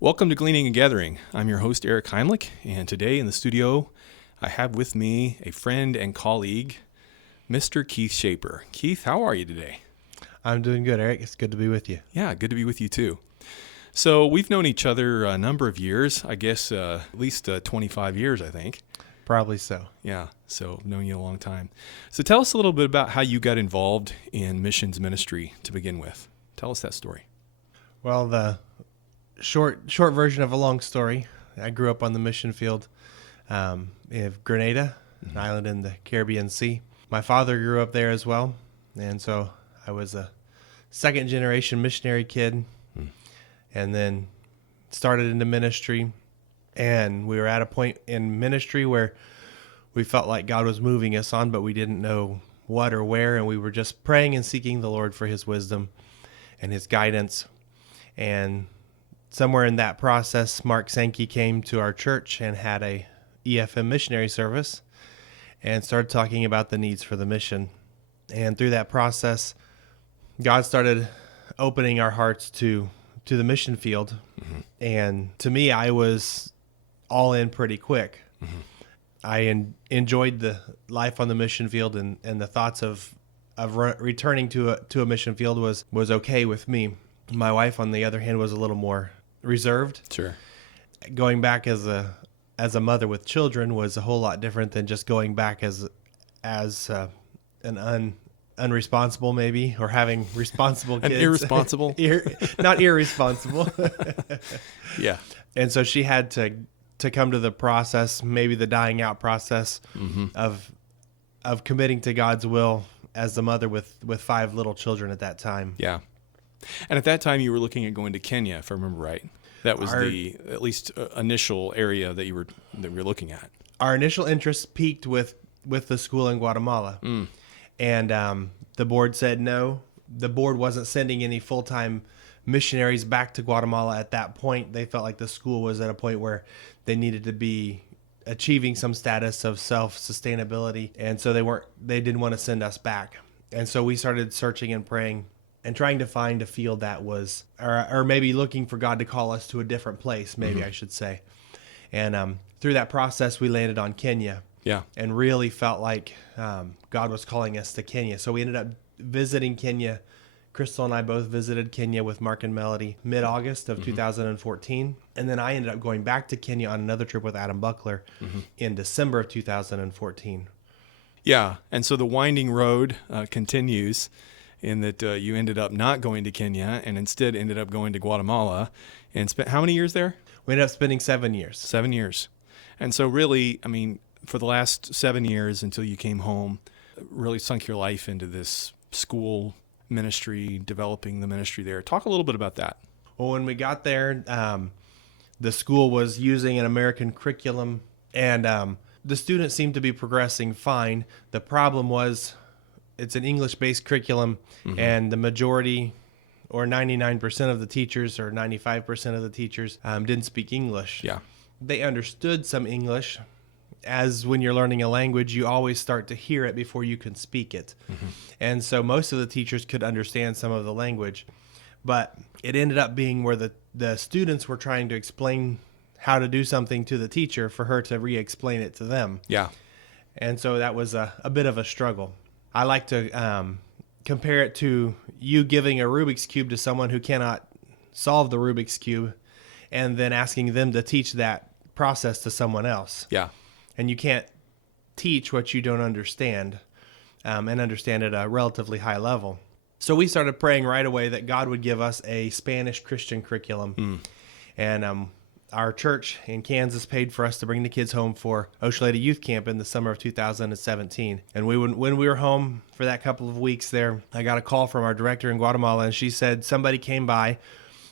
Welcome to Gleaning and Gathering. I'm your host, Eric Heimlich, and today in the studio, I have with me a friend and colleague, Mr. Keith Schaper. Keith, how are you today? I'm doing good, Eric. It's good to be with you. Yeah, good to be with you too. So we've known each other a number of years, I guess at least 25 years, I think. Probably so. Yeah, so I've known you a long time. So tell us a little bit about how you got involved in missions ministry to begin with. Tell us that story. Well, the short version of a long story. I grew up on the mission field in Grenada, an island in the Caribbean Sea. My father grew up there as well, and so I was a second generation missionary kid, and then started into ministry. And we were at a point in ministry where we felt like God was moving us on, but we didn't know what or where, and we were just praying and seeking the Lord for his wisdom and his guidance. And somewhere in that process, Mark Sankey came to our church and had a EFM missionary service and started talking about the needs for the mission. And through that process, God started opening our hearts to the mission field. Mm-hmm. And to me, I was all in pretty quick. Mm-hmm. I enjoyed the life on the mission field, and the thoughts of returning to a mission field was okay with me. My wife, on the other hand, was a little more reserved. Sure. Going back as a mother with children was a whole lot different than just going back as an unresponsible maybe, or having responsible kids. An irresponsible? Not irresponsible. Yeah. And so she had to come to the process, maybe the dying out process, mm-hmm. of committing to God's will as the mother with 5 little children at that time. Yeah. And at that time, you were looking at going to Kenya, if I remember right. That was the at least initial area that you were looking at. Our initial interest peaked with the school in Guatemala, and the board said no. The board wasn't sending any full-time missionaries back to Guatemala at that point. They felt like the school was at a point where they needed to be achieving some status of self-sustainability, and so they didn't want to send us back. And so we started searching and praying and trying to find a field that was, or maybe looking for God to call us to a different place, maybe I should say. And through that process, we landed on Kenya. Yeah. And really felt like God was calling us to Kenya. So we ended up visiting Kenya. Crystal and I both visited Kenya with Mark and Melody mid-August of 2014. And then I ended up going back to Kenya on another trip with Adam Buckler in December of 2014. Yeah. And so the winding road continues, in that you ended up not going to Kenya and instead ended up going to Guatemala and spent how many years there? We ended up spending 7 years. 7 years. And so really, I mean, for the last 7 years until you came home, really sunk your life into this school ministry, developing the ministry there. Talk a little bit about that. Well, when we got there, the school was using an American curriculum, and the students seemed to be progressing fine. The problem was, it's an English-based curriculum, and the majority, or 99% of the teachers, or 95% of the teachers, didn't speak English. Yeah. They understood some English. As when you're learning a language, you always start to hear it before you can speak it. And so most of the teachers could understand some of the language, but it ended up being where the students were trying to explain how to do something to the teacher for her to re-explain it to them. Yeah. And so that was a bit of a struggle. I like to compare it to you giving a Rubik's Cube to someone who cannot solve the Rubik's Cube and then asking them to teach that process to someone else. Yeah. And you can't teach what you don't understand, and understand at a relatively high level. So we started praying right away that God would give us a Spanish Christian curriculum. And our church in Kansas paid for us to bring the kids home for Oshaleta Youth Camp in the summer of 2017. And when we were home for that couple of weeks there, I got a call from our director in Guatemala, and she said, somebody came by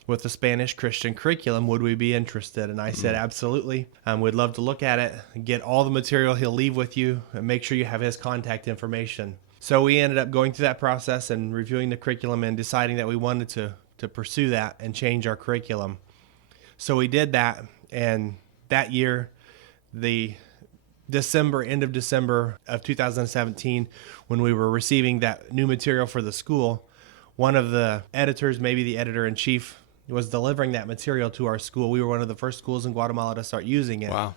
with the Spanish Christian curriculum. Would we be interested? And I said, absolutely. We'd love to look at it, get all the material he'll leave with you, and make sure you have his contact information. So we ended up going through that process and reviewing the curriculum and deciding that we wanted to pursue that and change our curriculum. So we did that, and that year, end of December of 2017, when we were receiving that new material for the school, one of the editors, maybe the editor-in-chief, was delivering that material to our school. We were one of the first schools in Guatemala to start using it. Wow.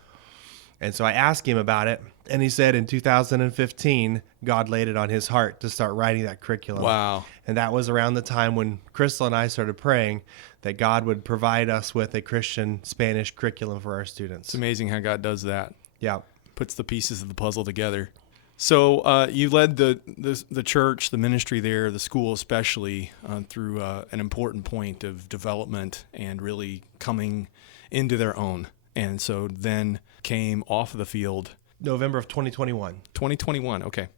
And so I asked him about it, and he said in 2015, God laid it on his heart to start writing that curriculum. Wow. And that was around the time when Crystal and I started praying that God would provide us with a Christian Spanish curriculum for our students. It's amazing how God does that. Yeah. Puts the pieces of the puzzle together. So you led the church, the ministry there, the school especially, through an important point of development and really coming into their own. And so then came off of the field. November of 2021. 2021, okay.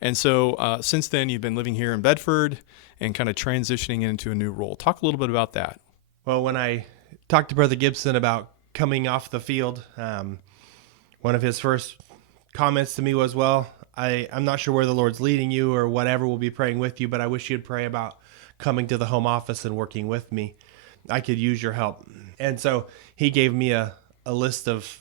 And so since then, you've been living here in Bedford and kind of transitioning into a new role. Talk a little bit about that. Well, when I talked to Brother Gibson about coming off the field, one of his first comments to me was, well, I'm not sure where the Lord's leading you or whatever. We'll be praying with you, but I wish you'd pray about coming to the home office and working with me. I could use your help. And so he gave me a list of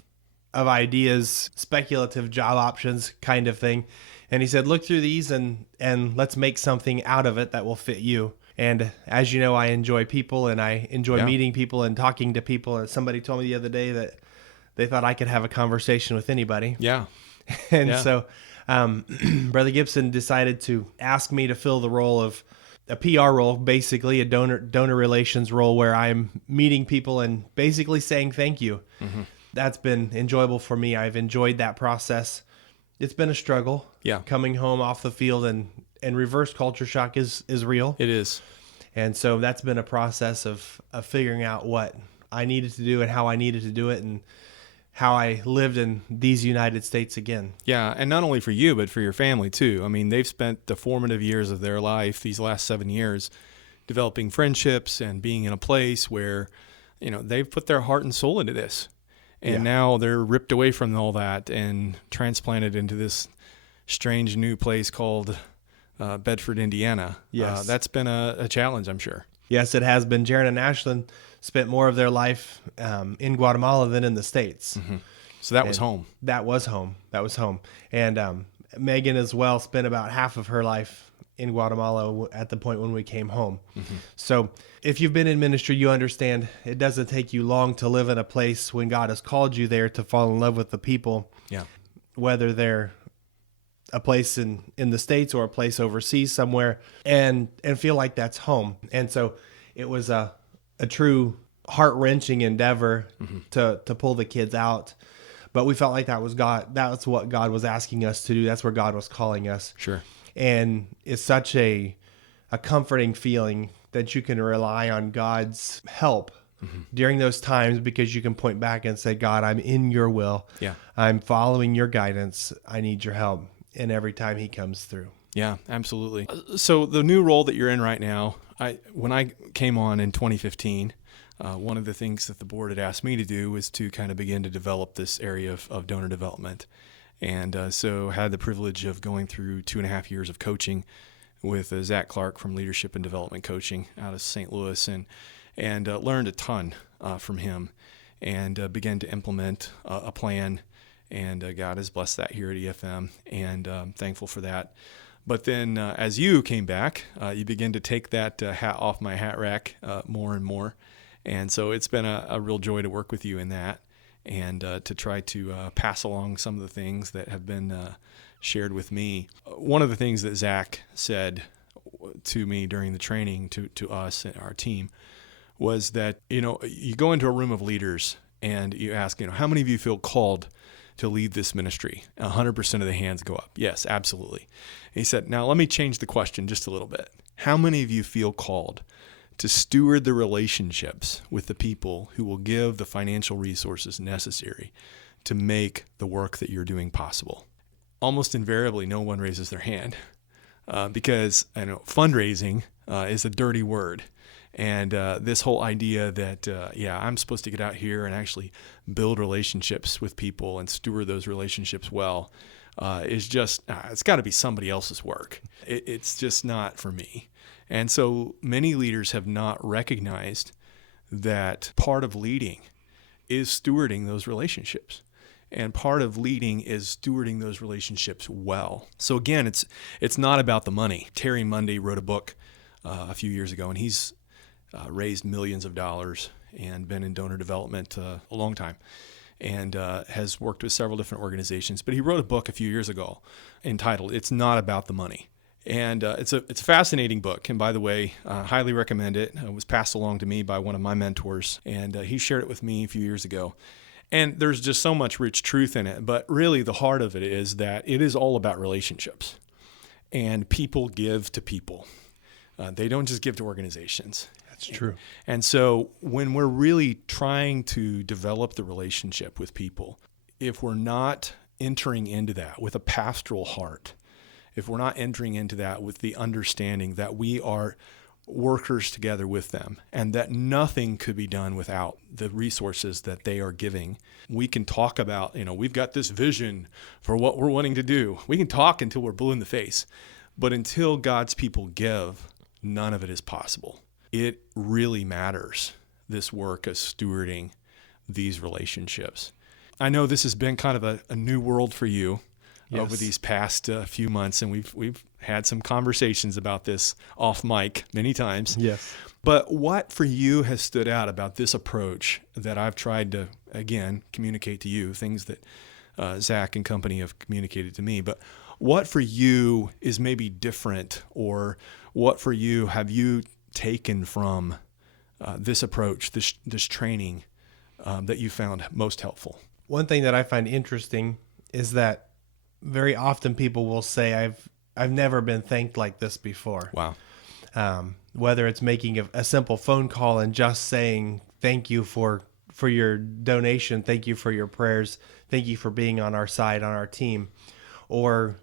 ideas, speculative job options kind of thing. And he said, look through these and let's make something out of it that will fit you. And as you know, I enjoy people and I enjoy meeting people and talking to people. And somebody told me the other day that they thought I could have a conversation with anybody. Yeah. And so Brother Gibson decided to ask me to fill the role of a PR role, basically a donor relations role, where I'm meeting people and basically saying thank you. Mm-hmm. That's been enjoyable for me. I've enjoyed that process. It's been a struggle. Yeah. Coming home off the field and reverse culture shock is real. It is. And so that's been a process of figuring out what I needed to do and how I needed to do it and how I lived in these United States again. Yeah, and not only for you, but for your family too. I mean, they've spent the formative years of their life, these last 7 years, developing friendships and being in a place where, they've put their heart and soul into this. And now they're ripped away from all that and transplanted into this strange new place called Bedford, Indiana. Yes. That's been a challenge, I'm sure. Yes, it has been. Jaron and Ashlyn spent more of their life in Guatemala than in the States. Mm-hmm. So that was home. That was home. And Megan as well spent about half of her life in Guatemala at the point when we came home. Mm-hmm. So if you've been in ministry, you understand it doesn't take you long to live in a place when God has called you there to fall in love with the people. Yeah. Whether they're a place in the States or a place overseas somewhere and feel like that's home. And so it was a true heart-wrenching endeavor to pull the kids out. But we felt like that was God. That's what God was asking us to do. That's where God was calling us. Sure. And it's such a comforting feeling that you can rely on God's help during those times, because you can point back and say, God, I'm in your will. Yeah. I'm following your guidance. I need your help. And every time he comes through. Yeah, absolutely. So the new role that you're in right now, when I came on in 2015, one of the things that the board had asked me to do was to kind of begin to develop this area of donor development. And so had the privilege of going through 2.5 years of coaching with Zach Clark from Leadership and Development Coaching out of St. Louis, and learned a ton from him, and began to implement a plan. And God has blessed that here at EFM, and I'm thankful for that. But then as you came back, you began to take that hat off my hat rack more and more. And so it's been a real joy to work with you in that, and to try to pass along some of the things that have been shared with me. One of the things that Zach said to me during the training to us and our team was that, you go into a room of leaders and you ask, how many of you feel called to lead this ministry? 100% of the hands go up. Yes, absolutely. And he said, now let me change the question just a little bit. How many of you feel called to steward the relationships with the people who will give the financial resources necessary to make the work that you're doing possible? Almost invariably, no one raises their hand because fundraising is a dirty word. And this whole idea that, I'm supposed to get out here and actually build relationships with people and steward those relationships well is just, it's got to be somebody else's work. It's just not for me. And so many leaders have not recognized that part of leading is stewarding those relationships. And part of leading is stewarding those relationships well. So again, it's not about the money. Terry Mundy wrote a book a few years ago, and he's raised millions of dollars and been in donor development a long time, and has worked with several different organizations. But he wrote a book a few years ago entitled "It's Not About the Money." And it's a fascinating book. And by the way, highly recommend it. It was passed along to me by one of my mentors, and he shared it with me a few years ago. And there's just so much rich truth in it. But really, the heart of it is that it is all about relationships. And people give to people. They don't just give to organizations. That's true. And so when we're really trying to develop the relationship with people, if we're not entering into that with a pastoral heart, if we're not entering into that with the understanding that we are workers together with them and that nothing could be done without the resources that they are giving, we can talk about, we've got this vision for what we're wanting to do. We can talk until we're blue in the face, but until God's people give, none of it is possible. It really matters, this work of stewarding these relationships. I know this has been kind of a new world for you. Yes. Over these past few months, and we've had some conversations about this off mic many times. Yes. But what for you has stood out about this approach that I've tried to, again, communicate to you, things that Zach and company have communicated to me, but what for you is maybe different, or what for you have you taken from this approach, this training that you found most helpful? One thing that I find interesting is that very often people will say, I've never been thanked like this before. Wow. Whether it's making a simple phone call and just saying thank you for your donation, thank you for your prayers, thank you for being on our side, on our team, or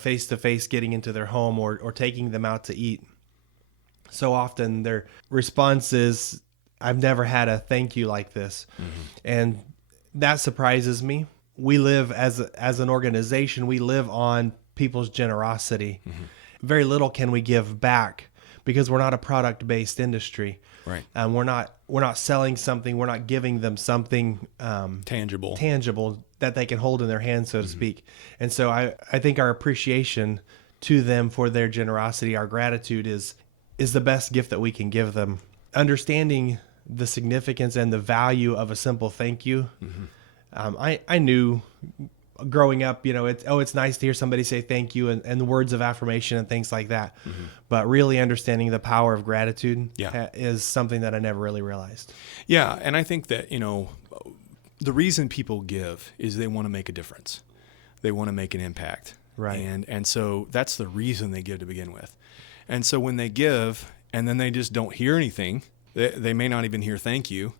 face to face getting into their home or taking them out to eat. So often their response is, I've never had a thank you like this. Mm-hmm. And that surprises me. We live as an organization, we live on people's generosity. Mm-hmm. Very little can we give back because we're not a product-based industry. Right. We're not selling something. We're not giving them something tangible that they can hold in their hands, so to speak. And so I think our appreciation to them for their generosity, our gratitude is the best gift that we can give them. Understanding the significance and the value of a simple thank you. Mm-hmm. I knew growing up, it's nice to hear somebody say thank you and the words of affirmation and things like that. Mm-hmm. But really understanding the power of gratitude is something that I never really realized. Yeah. And I think that, the reason people give is they want to make a difference. They want to make an impact. Right. And so that's the reason they give to begin with. And so when they give and then they just don't hear anything, they may not even hear thank you,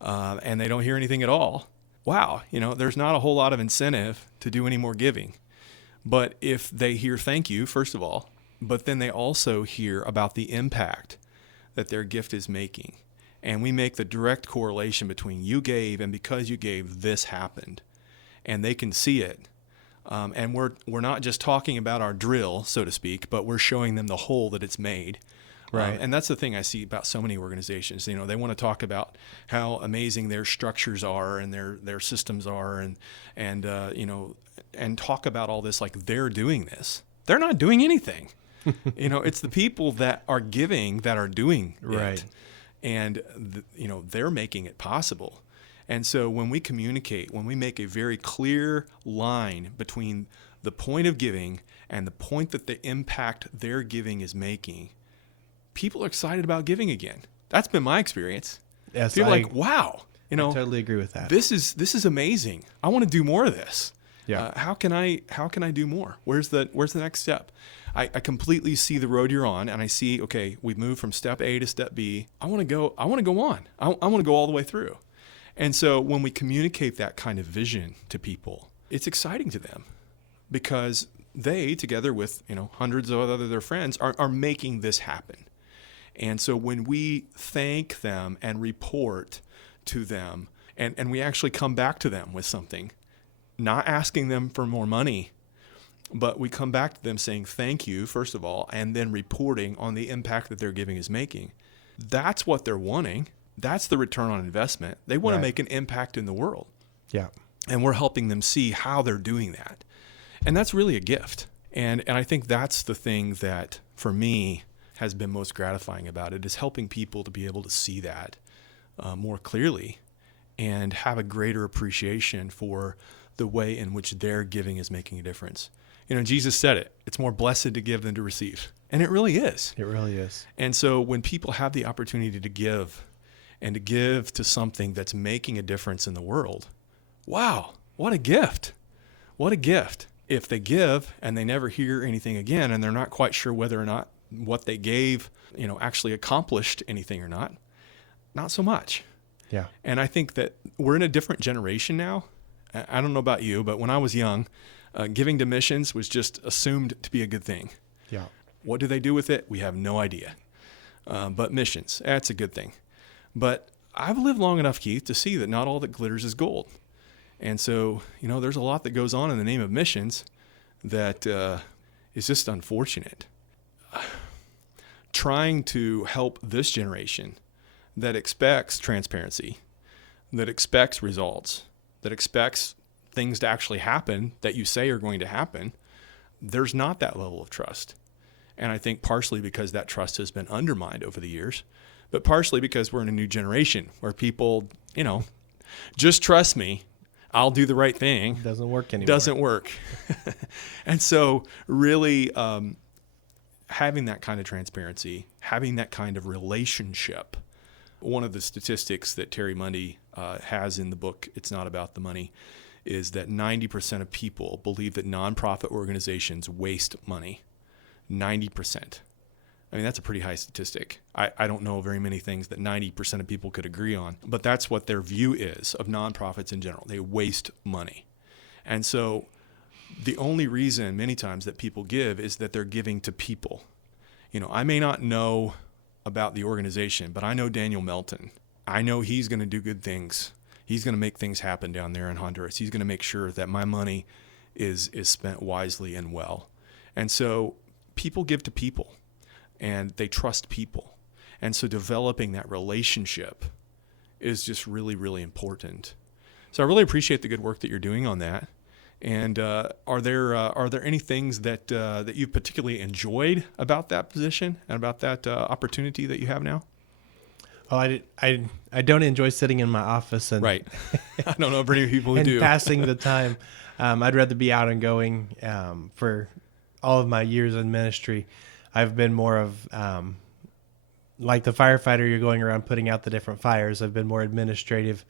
and they don't hear anything at all. Wow, there's not a whole lot of incentive to do any more giving. But if they hear thank you, first of all, but then they also hear about the impact that their gift is making, and we make the direct correlation between you gave and because you gave, this happened, and they can see it. And we're not just talking about our drill, so to speak, but we're showing them the hole that it's made. Right. And that's the thing I see about so many organizations. They want to talk about how amazing their structures are and their systems are, and talk about all this like they're doing this. They're not doing anything. It's the people that are giving that are doing right. it, and they're making it possible. And so when we communicate, when we make a very clear line between the point of giving and the point that the impact their giving is making, people are excited about giving again. That's been my experience. Yes, people are like, wow, I totally agree with that. This is amazing. I want to do more of this. Yeah. How can I do more? Where's the next step? I completely see the road you're on, and I see, okay, we've moved from step A to step B. I want to go on. I want to go all the way through. And so when we communicate that kind of vision to people, it's exciting to them because they, together with hundreds of other their friends, are making this happen. And so when we thank them and report to them, and we actually come back to them with something, not asking them for more money, but we come back to them saying thank you, first of all, and then reporting on the impact that their giving is making. That's what they're wanting. That's the return on investment. They want to make an impact in the world. Yeah. And we're helping them see how they're doing that. And that's really a gift. And I think that's the thing that, for me, has been most gratifying about it is helping people to be able to see that more clearly and have a greater appreciation for the way in which their giving is making a difference. Jesus said it. It's more blessed to give than to receive. And it really is. It really is. And so when people have the opportunity to give and to give to something that's making a difference in the world, wow, what a gift. What a gift. If they give and they never hear anything again and they're not quite sure whether or not what they gave, actually accomplished anything or not so much. Yeah. And I think that we're in a different generation now. I don't know about you, but when I was young, giving to missions was just assumed to be a good thing. Yeah. What do they do with it? We have no idea. But missions, that's a good thing. But I've lived long enough, Keith, to see that not all that glitters is gold. And so, there's a lot that goes on in the name of missions that is just unfortunate. Trying to help this generation that expects transparency, that expects results, that expects things to actually happen that you say are going to happen, there's not that level of trust. And I think partially because that trust has been undermined over the years, but partially because we're in a new generation where people, just trust me, I'll do the right thing. Doesn't work anymore. Doesn't work. And so really having that kind of transparency, having that kind of relationship. One of the statistics that Terry Mundy has in the book, It's Not About the Money, is that 90% of people believe that nonprofit organizations waste money. 90%. I mean, that's a pretty high statistic. I don't know very many things that 90% of people could agree on, but that's what their view is of nonprofits in general. They waste money. And so the only reason many times that people give is that they're giving to people. I may not know about the organization, but I know Daniel Melton. I know he's going to do good things. He's going to make things happen down there in Honduras. He's going to make sure that my money is spent wisely and well. And so people give to people, and they trust people. And so developing that relationship is just really, really important. So I really appreciate the good work that you're doing on that. And are there any things that you've particularly enjoyed about that position and about that opportunity that you have now? Well, I don't enjoy sitting in my office and right. I don't know if many people who and do. passing the time. I'd rather be out and going. For all of my years in ministry, I've been more of like the firefighter. You're going around putting out the different fires. I've been more administrative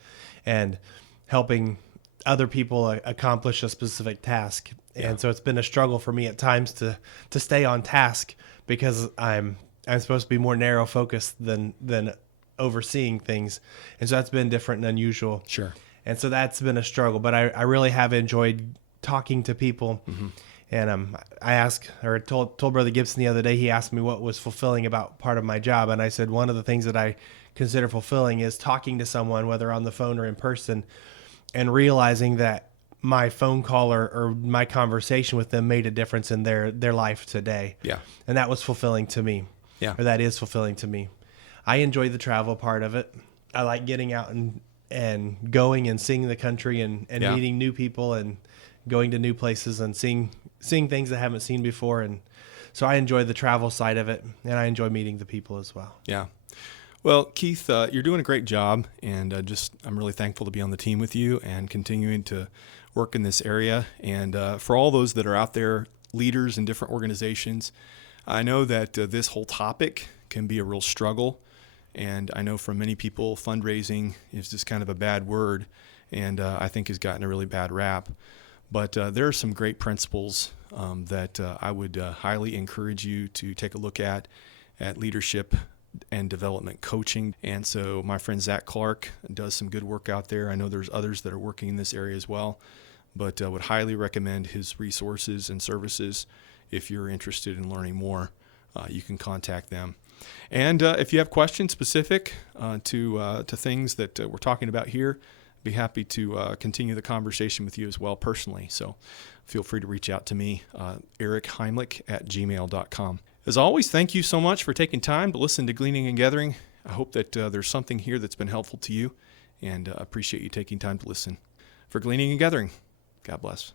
and helping other people accomplish a specific task. Yeah. And so it's been a struggle for me at times to stay on task because I'm supposed to be more narrow focused than overseeing things. And so that's been different and unusual. Sure. And so that's been a struggle, but I really have enjoyed talking to people. Mm-hmm. And I told Brother Gibson the other day, he asked me what was fulfilling about part of my job. And I said, one of the things that I consider fulfilling is talking to someone, whether on the phone or in person, and realizing that my phone call or my conversation with them made a difference in their life today. Yeah. And that was fulfilling to me. Yeah. Or that is fulfilling to me. I enjoy the travel part of it. I like getting out and going and seeing the country and yeah. meeting new people and going to new places and seeing things I haven't seen before. And so I enjoy the travel side of it, and I enjoy meeting the people as well. Yeah. Well, Keith, you're doing a great job, and I'm really thankful to be on the team with you and continuing to work in this area. And for all those that are out there, leaders in different organizations, I know that this whole topic can be a real struggle. And I know for many people, fundraising is just kind of a bad word, and I think has gotten a really bad rap. But there are some great principles that I would highly encourage you to take a look at leadership and development coaching. And so my friend Zach Clark does some good work out there. I know there's others that are working in this area as well, but would highly recommend his resources and services. If you're interested in learning more, you can contact them. And if you have questions specific to things that we're talking about here, I'd be happy to continue the conversation with you as well personally. So feel free to reach out to me, ericheimlich@gmail.com. As always, thank you so much for taking time to listen to Gleaning and Gathering. I hope that there's something here that's been helpful to you, and appreciate you taking time to listen. For Gleaning and Gathering, God bless.